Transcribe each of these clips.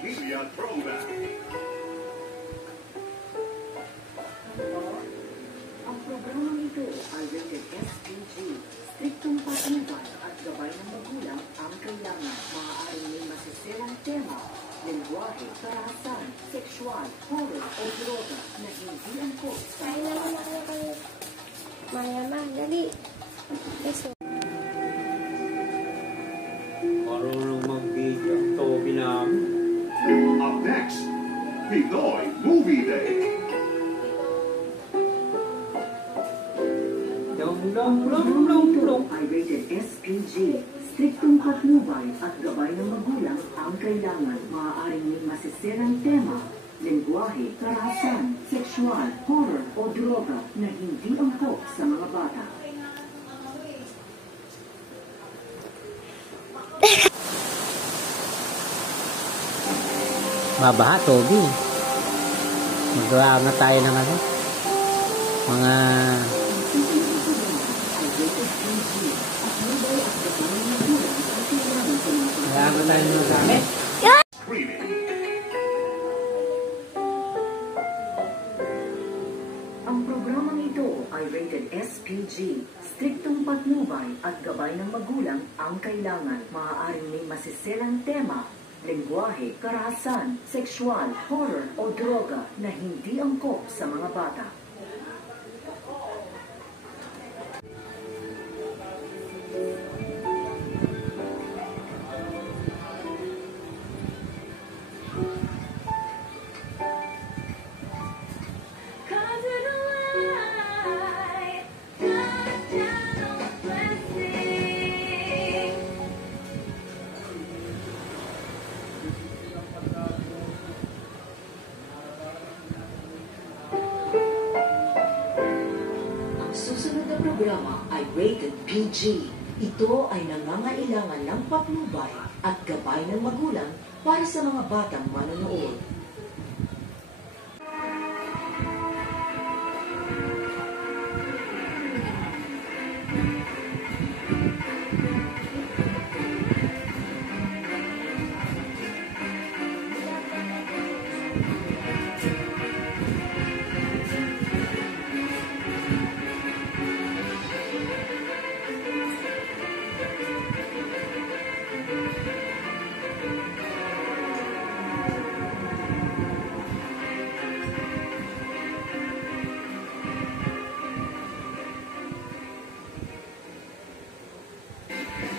Media Throwback. Ang programang ito ay rated SPG. Striktong patnubay at gabay ng magulang ang kailangan. Maaaring may masisirang tema, lengguwahe, karahasan, sexual, horror o droga na hindi angkop sa Mama, dali. Eso. Marunong mag-video ang Toby namin. Up next, Pinoy Movie Day. ay rated SPG. Striktong patnubay at gabay ng magulang ang kailangan. Maaaring may masisirang tema, lengguwahe, karahasan, sexual, horror o droga na hindi angkop sa mga bata. Babaha, Toby. Magawa na tayo ng ano, mga magawa tayo ng gamit. Screaming. Ang programang ito ay rated SPG. Striktong patnubay at gabay ng magulang ang kailangan. Maaaring may masisirang tema, lengguwahe, karahasan, sexual, horror o droga na hindi angkop sa mga bata. Susunod na programa ay rated PG. Ito ay nangangailangan ng patnubay at gabay ng magulang para sa mga batang manonood.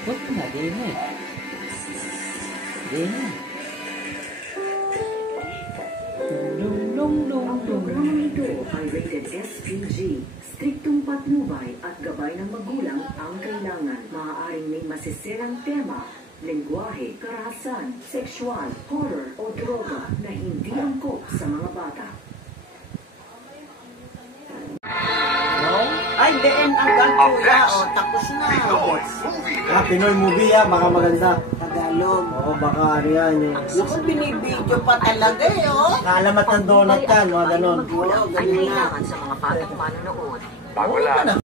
Huwag na, di na. Di na. Ang programang ito ay rated SPG. Striktong patnubay at gabay ng magulang ang kailangan. Maaaring may masisirang tema, lengguwahe, karahasan, sexual, horror o droga na hindi angkop sa mga bata. Ay, diin ang gantuya, o, tapos na. Pinoy Movie Day. Pinoy movie baka maganda. Tagalog. Oo, baka ano yan. Naku, binibidyo pa talaga eh, oh. Kaalamat ng donut yan, mga ganon. Magulang Oo, ay ganun na. kailangan sa mga batang manonood. Bago lang.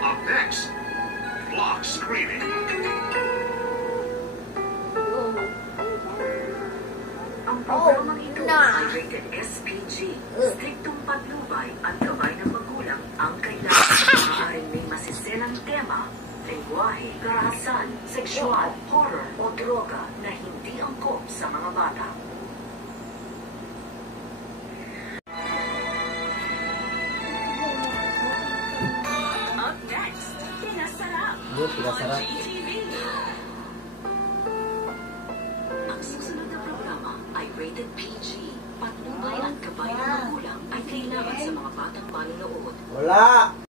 Up next, Block Screaming. Ang programang ito ay rated SPG. Striktong patnubay at gabay ng magulang ang kailangan. Maaaring may masisirang tema, lengguwahe, karahasan, sexual, horror o droga na hindi angkop sa mga bata. Up next, Pinasarap. Pinasarap. Ang susunod na programa ay rated PG. Patnubay at gabay ng magulang ay kailangan sa mga batang manonood. Wala!